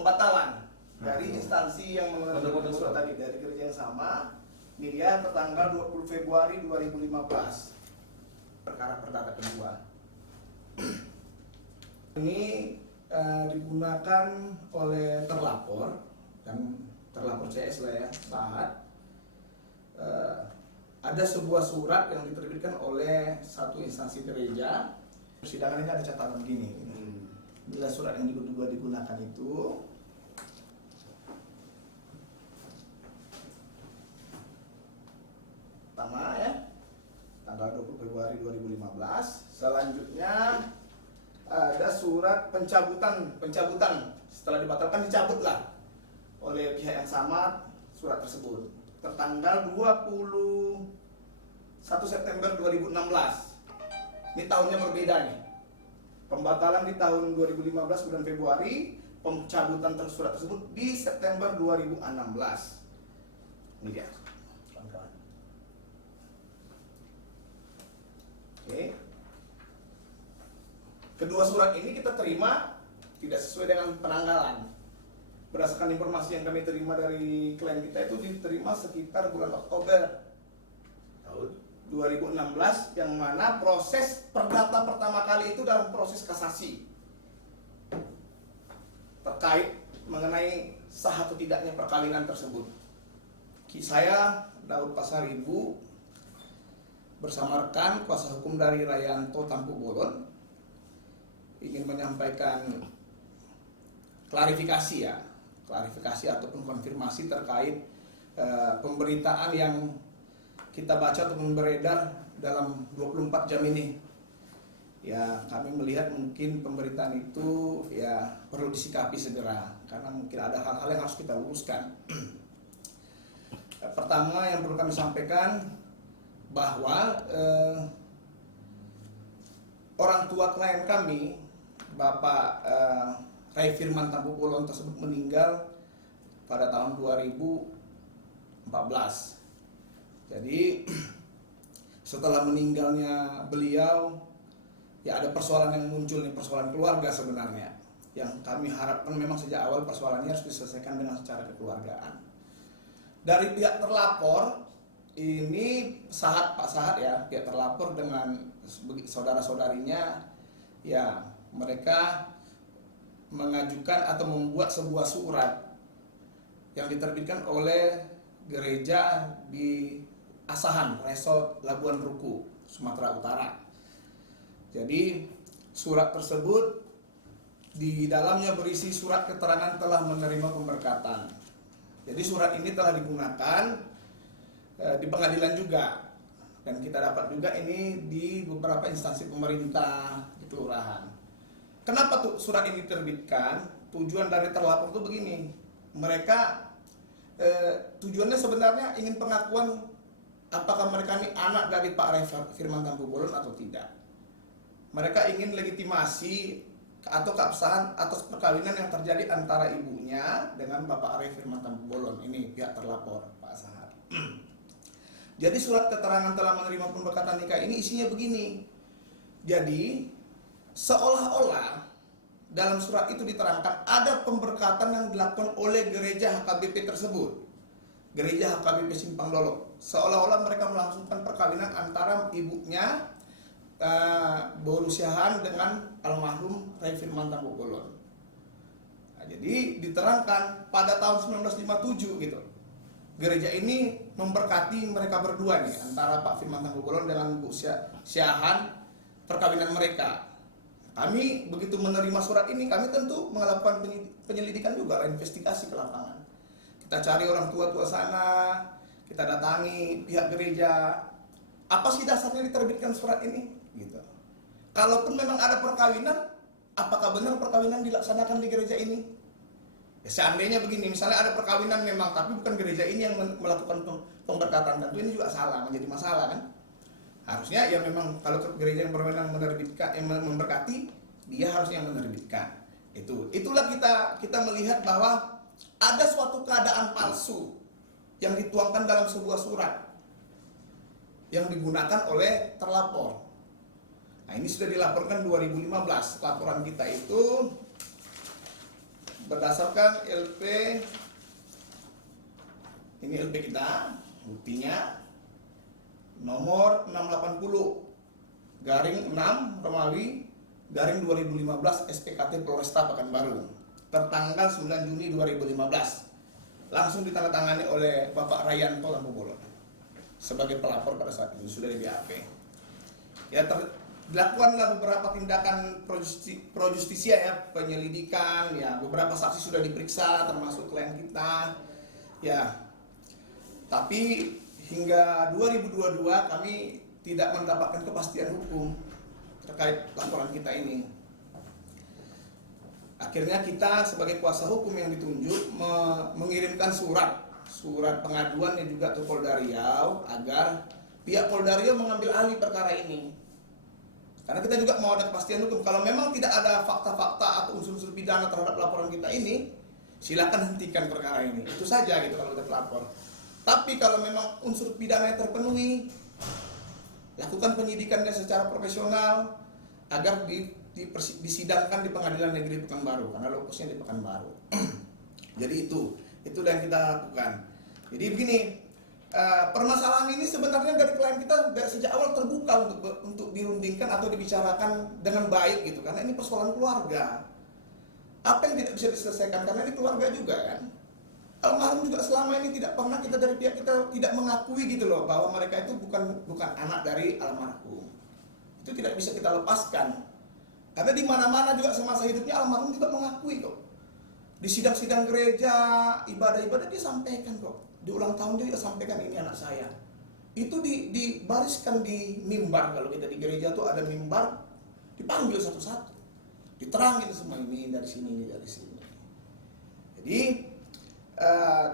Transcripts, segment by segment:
pembatalan dari instansi yang menerbitkan surat tadi dari gereja yang sama. Dilihat tertanggal 20 Februari 2015. Perkara perdata kedua. Ini digunakan oleh terlapor dan terlapor CS lah ya, saat ada sebuah surat yang diterbitkan oleh satu instansi gereja. Persidangan ini ada catatan begini. Bila surat yang digunakan itu pertama ya, tanggal 20 Februari 2015. Selanjutnya ada surat pencabutan setelah dibatalkan dicabutlah oleh pihak yang sama surat tersebut tertanggal 21 September 2016. Ini tahunnya berbeda nih. Pembatalan di tahun 2015 bulan Februari, pencabutan surat tersebut di September 2016. Ini dia. Kawan-kawan. Oke. Kedua surat ini kita terima tidak sesuai dengan penanggalan. Berdasarkan informasi yang kami terima dari klien kita itu diterima sekitar bulan Oktober tahun 2016, yang mana proses perdata pertama kali itu dalam proses kasasi terkait mengenai sah atau tidaknya perkawinan tersebut. Saya Daud Pasaribu bersama rekan kuasa hukum dari Rayanto Tampu Bolon ingin menyampaikan klarifikasi ataupun konfirmasi terkait pemberitaan yang kita baca ataupun beredar dalam 24 jam ini. Ya, kami melihat mungkin pemberitaan itu ya perlu disikapi segera karena mungkin ada hal-hal yang harus kita luruskan. Pertama yang perlu kami sampaikan bahwa orang tua klien kami, Bapak Ray Firman Tampu Bolon tersebut meninggal pada tahun 2014. Jadi setelah meninggalnya beliau, ya ada persoalan yang muncul nih, persoalan keluarga sebenarnya. Yang kami harapkan memang sejak awal persoalannya harus diselesaikan dengan secara kekeluargaan. Dari pihak terlapor, ini Pak Sahat ya, pihak terlapor dengan saudara-saudarinya, ya mereka mengajukan atau membuat sebuah surat yang diterbitkan oleh gereja di Asahan, Resort Labuan Ruku, Sumatera Utara. Jadi surat tersebut di dalamnya berisi surat keterangan telah menerima pemberkatan. Jadi surat ini telah digunakan di pengadilan juga, dan kita dapat juga ini di beberapa instansi pemerintah di kelurahan. Kenapa tuh surat ini diterbitkan? Tujuan dari terlapor itu begini, mereka tujuannya sebenarnya ingin pengakuan apakah mereka ini anak dari Pak Ray Firman Tampu Bolon atau tidak. Mereka ingin legitimasi atau keabsahan atas perkawinan yang terjadi antara ibunya dengan Bapak Ray Firman Tampu Bolon. Ini pihak terlapor, Pak Sahat. Jadi surat keterangan telah menerima pemberkatan nikah ini isinya begini. Jadi seolah-olah dalam surat itu diterangkan ada pemberkatan yang dilakukan oleh gereja HKBP tersebut, gereja HKBP Simpang Dolok. Seolah-olah mereka melangsungkan perkawinan antara ibunya Borusiahan dengan almarhum Ray Firman Tampu Bolon. Nah, jadi diterangkan pada tahun 1957 gitu, gereja ini memberkati mereka berdua nih, antara Pak Firman Tampu Bolon dengan Bu Siahan, perkawinan mereka. Kami begitu menerima surat ini, kami tentu melakukan penyelidikan juga, investigasi ke lapangan. Kita cari orang tua sana, kita datangi pihak gereja. Apa sih dasarnya diterbitkan surat ini? Gitu. Kalaupun memang ada perkawinan, apakah benar perkawinan dilaksanakan di gereja ini? Ya, seandainya begini, misalnya ada perkawinan memang, tapi bukan gereja ini yang melakukan pemberkatan, tentu ini juga salah, menjadi masalah kan? Harusnya ya memang kalau gereja yang berwenang menerbitkan, yang memberkati, dia harusnya yang menerbitkan. Itulah kita melihat bahwa ada suatu keadaan palsu yang dituangkan dalam sebuah surat yang digunakan oleh terlapor. Nah, ini sudah dilaporkan 2015. Laporan kita itu berdasarkan LP, ini LP kita, buktinya nomor 680 garing 6 Romawi garing 2015 SPKT Polresta Pekanbaru tertanggal 9 Juni 2015, langsung ditandatangani oleh Bapak Rayanto Tampu Bolon sebagai pelapor pada saat itu, sudah di BAP. Ya, dilakukanlah beberapa tindakan pro-justisia ya, penyelidikan, ya beberapa saksi sudah diperiksa termasuk klien kita, ya. Tapi hingga 2022 kami tidak mendapatkan kepastian hukum terkait laporan kita ini. Akhirnya kita sebagai kuasa hukum yang ditunjuk mengirimkan surat pengaduan dan juga ke Polda Riau agar pihak Polda Riau mengambil alih perkara ini. Karena kita juga mau ada kepastian hukum. Kalau memang tidak ada fakta-fakta atau unsur-unsur pidana terhadap laporan kita ini, silakan hentikan perkara ini. Itu saja gitu kalau kita pelapor. Tapi kalau memang unsur pidana terpenuhi, lakukan penyidikannya secara profesional agar disidangkan di Pengadilan Negeri Pekanbaru karena lokusnya di Pekanbaru. Jadi itu yang kita lakukan. Jadi begini, permasalahan ini sebenarnya dari klien kita sejak awal terbuka untuk dirundingkan atau dibicarakan dengan baik gitu, karena ini persoalan keluarga. Apa yang tidak bisa diselesaikan karena ini keluarga juga kan. Almarhum juga selama ini tidak pernah kita dari pihak kita tidak mengakui gitu loh bahwa mereka itu bukan anak dari almarhum. Itu tidak bisa kita lepaskan. Karena di mana-mana juga semasa hidupnya almarhum juga mengakui kok. Di sidang-sidang gereja, ibadah-ibadah dia sampaikan kok. Di ulang tahun dia juga sampaikan ini anak saya. Itu dibariskan di mimbar. Kalau kita di gereja tuh ada mimbar, dipanggil satu-satu, diterangin semua ini dari sini, ini dari sini. Jadi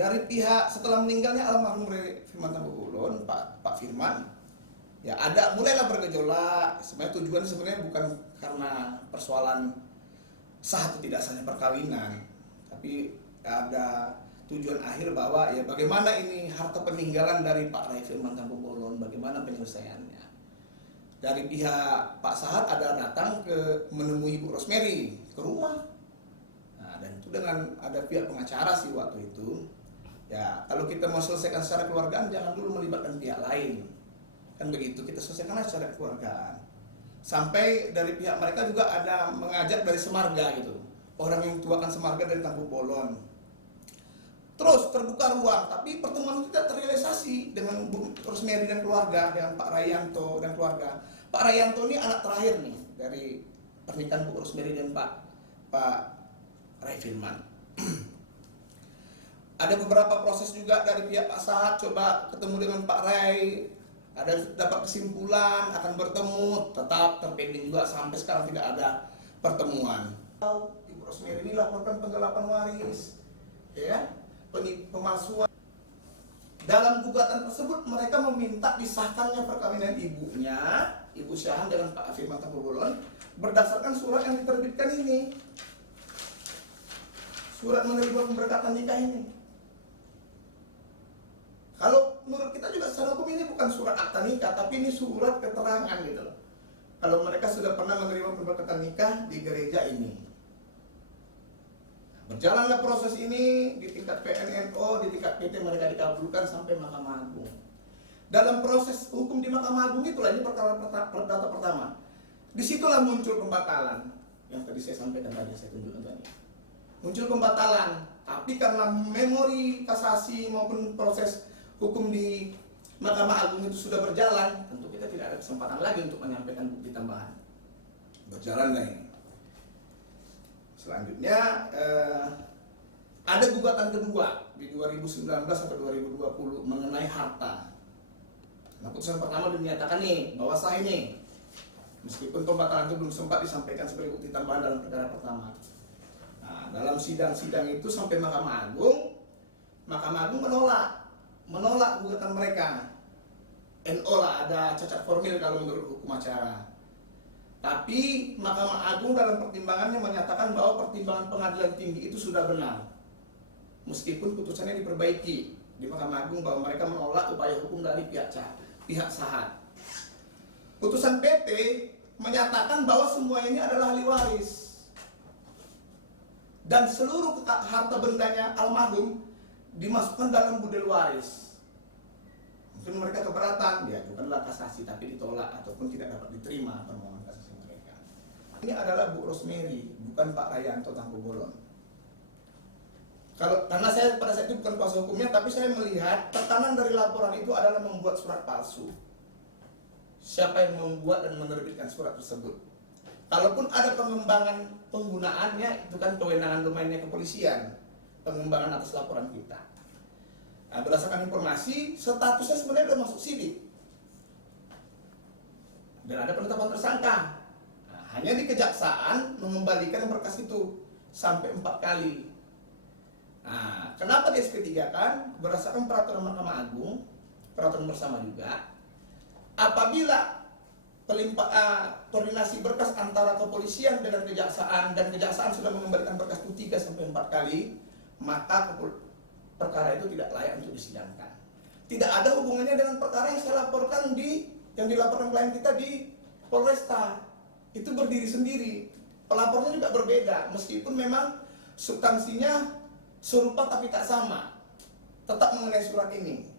dari pihak setelah meninggalnya almarhum Firman Tampu Bolon, Pak Firman, ya mulailah bergejolak. Sebenarnya tujuannya sebenarnya bukan karena persoalan sah atau tidak sahnya perkawinan, tapi ada tujuan akhir bahwa ya bagaimana ini harta peninggalan dari Pak Rai Firman Tampu Bolon, bagaimana penyelesaiannya. Dari pihak Pak Sahat ada datang menemui Bu Rosemary ke rumah. Nah, dan itu dengan ada pihak pengacara sih waktu itu. Ya, kalau kita mau selesaikan secara keluargaan jangan dulu melibatkan pihak lain. Kan begitu, kita selesaikan secara keluargaan. Sampai dari pihak mereka juga ada mengajak dari Semarga gitu. Orang yang tuakan Semarga dari Tampu Bolon. Terus terbuka ruang, tapi pertemuan itu tidak terrealisasi dengan Bu Rosemary dan keluarga, dengan Pak Rayanto dan keluarga. Pak Rayanto ini anak terakhir nih dari pernikahan Bu Rosemary dan Pak Rai Firman. Ada beberapa proses juga dari pihak Pak Sahat coba ketemu dengan Pak Rai, ada dapat kesimpulan akan bertemu, tetap terpending juga sampai sekarang tidak ada pertemuan. Ibu Rosemary ini laporkan penggelapan waris, ya, pemalsuan. Dalam gugatan tersebut mereka meminta disahkannya perkawinan ibunya, Ibu Syahan dengan Pak Firman Tampu Bolon berdasarkan surat yang diterbitkan ini, surat menerima pemberkatan nikah ini. Kalau menurut kita juga secara hukum ini bukan surat akta nikah, tapi ini surat keterangan gitu loh. Kalau mereka sudah pernah menerima pemberkatan nikah di gereja ini. Berjalanlah proses ini di tingkat PNNO, di tingkat PT mereka dikabulkan sampai Mahkamah Agung. Dalam proses hukum di Mahkamah Agung itulah ini perkara perdata pertama. Disitulah muncul pembatalan yang tadi saya sampaikan tadi, saya tunjukkan tadi. Muncul pembatalan, tapi karena memori kasasi maupun proses hukum di Mahkamah Agung itu sudah berjalan, tentu kita tidak ada kesempatan lagi untuk menyampaikan bukti tambahan. Berjalanlah ini. Selanjutnya ada gugatan kedua di 2019 atau 2020 mengenai harta. Nah, putusan pertama dinyatakan nih bahwa sah ini, meskipun pembatalan itu belum sempat disampaikan sebagai bukti tambahan dalam perkara pertama. Nah, dalam sidang-sidang itu sampai Mahkamah Agung menolak gugatan mereka. NO lah, ada cacat formil kalau menurut hukum acara. Tapi Mahkamah Agung dalam pertimbangannya menyatakan bahwa pertimbangan pengadilan tinggi itu sudah benar. Meskipun putusannya diperbaiki di Mahkamah Agung bahwa mereka menolak upaya hukum dari pihak Sahat. Putusan PT menyatakan bahwa semua ini adalah ahli waris. dan seluruh harta bendanya almarhum dimasukkan dalam budel waris. Mungkin mereka keberatan, diajukanlah kasasi tapi ditolak ataupun tidak dapat diterima permohonan kasasi mereka. Ini adalah Bu Rosemary, bukan Pak Rayanto Tangkubolon. Karena saya pada saat itu bukan kuasa hukumnya, tapi saya melihat tekanan dari laporan itu adalah membuat surat palsu. Siapa yang membuat dan menerbitkan surat tersebut? Kalaupun ada pengembangan penggunaannya, itu kan kewenangan domainnya kepolisian, pengembangan atas laporan kita. Nah, berdasarkan informasi, statusnya sebenarnya sudah masuk sidik dan ada penetapan tersangka. Nah, hanya di kejaksaan mengembalikan berkas itu sampai 4 kali. Nah, kenapa di SP3 kan? Berdasarkan peraturan Mahkamah Agung, peraturan bersama juga, apabila koordinasi berkas antara kepolisian dengan kejaksaan dan kejaksaan sudah mengembalikan berkas itu 3 sampai 4 kali, maka perkara itu tidak layak untuk disidangkan. Tidak ada hubungannya dengan perkara yang saya laporkan yang dilaporkan klien kita di Polresta. Itu berdiri sendiri. Pelapornya juga berbeda, meskipun memang substansinya serupa tapi tak sama. Tetap mengenai surat ini.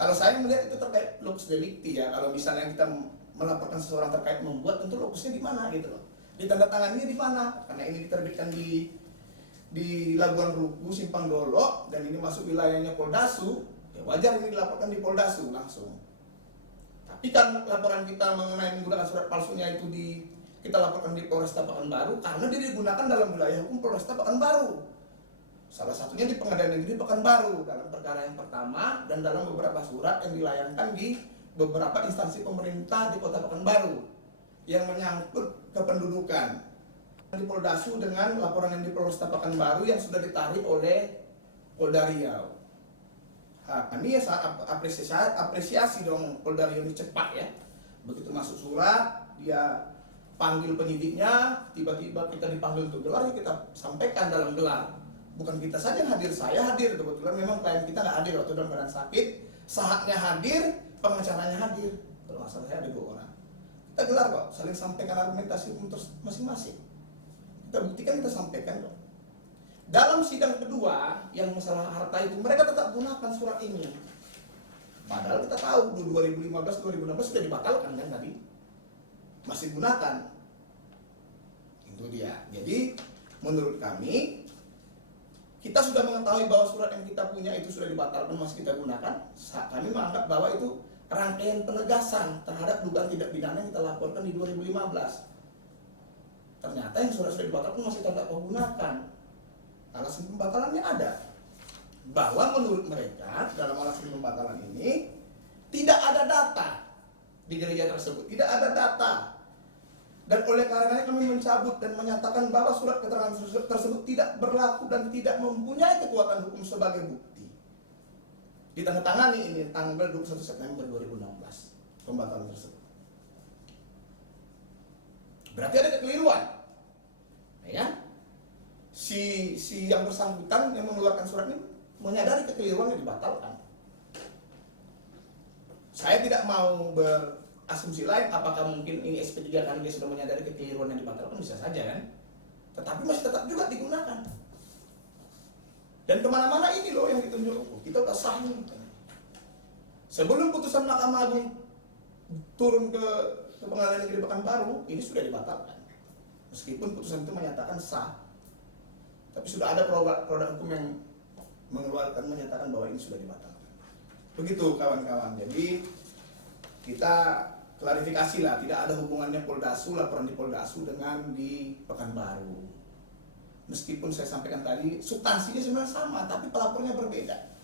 Kalau saya melihat itu terkait locus delicti ya. Kalau misalnya kita melaporkan seseorang terkait membuat, tentu lokusnya di mana gitu loh. Ditandatangani di mana? Karena ini diterbitkan di Labuan Ruku, Simpang Dolok, dan ini masuk wilayahnya Poldasu, ya wajar ini dilaporkan di Poldasu langsung. Tapi kan laporan kita mengenai menggunakan surat palsunya itu kita laporkan di Polresta Pekanbaru karena dia digunakan dalam wilayah hukum Polresta Pekanbaru. Salah satunya di Pengadilan Negeri Pekanbaru dalam perkara yang pertama dan dalam beberapa surat yang dilayangkan di beberapa instansi pemerintah di Kota Pekanbaru yang menyangkut kependudukan. Di Poldasu dengan laporan yang di Polresta Pekanbaru yang sudah ditarik oleh Polda Riau. Nah, kami ya sangat apresiasi dong Polda Riau ini cepat ya. Begitu masuk surat, dia panggil penyidiknya, tiba-tiba kita dipanggil untuk gelar, ya kita sampaikan dalam gelar. Bukan kita saja yang hadir, saya hadir, kebetulan memang klien kita nggak hadir waktu dalam keadaan sakit, sahaknya hadir, pengacaranya hadir. Kalau nggak salah saya ada 2 orang. Kita gelar kok, saling sampaikan argumentasi terus masing-masing. Kita buktikan, kita sampaikan kok. Dalam sidang kedua yang masalah harta itu mereka tetap gunakan surat ini. Padahal kita tahu 2015-2016 sudah dibatalkan kan tadi. Masih gunakan. Itu dia. Jadi menurut kami kita sudah mengetahui bahwa surat yang kita punya itu sudah dibatalkan masih kita gunakan. Kami menganggap bahwa itu rangkaian penegasan terhadap dugaan tindak pidana yang kita laporkan di 2015. Ternyata yang sudah dibatalkan masih tetap menggunakan. Alasan pembatalannya ada. Bahwa menurut mereka dalam alasan pembatalan ini tidak ada data di gereja tersebut, tidak ada data. Dan oleh karenanya kami mencabut dan menyatakan bahwa surat keterangan tersebut tidak berlaku dan tidak mempunyai kekuatan hukum sebagai bukti. Ditandatangani ini tanggal 21 September 2016 pembatalan tersebut. Berarti ada kekeliruan. Ya. Si yang bersangkutan yang mengeluarkan surat ini menyadari kekeliruan yang dibatalkan. Saya tidak mau berasumsi lain apakah mungkin ini SP3 karena dia sudah menyadari kekeliruan yang dibatalkan, bisa saja kan. Tetapi masih tetap juga digunakan. Dan kemana-mana ini loh yang ditunjuk. Kita udah sah nih. Sebelum putusan Mahkamah Agung turun ke Pengadilan Negeri Pekanbaru, ini sudah dibatalkan. Meskipun putusan itu menyatakan sah. Tapi sudah ada produk hukum yang menyatakan bahwa ini sudah dibatalkan. Begitu kawan-kawan. Jadi kita klarifikasi lah, tidak ada hubungannya Poldasu, laporan di Poldasu dengan di Pekanbaru. Meskipun saya sampaikan tadi substansinya sebenarnya sama, tapi pelapornya berbeda.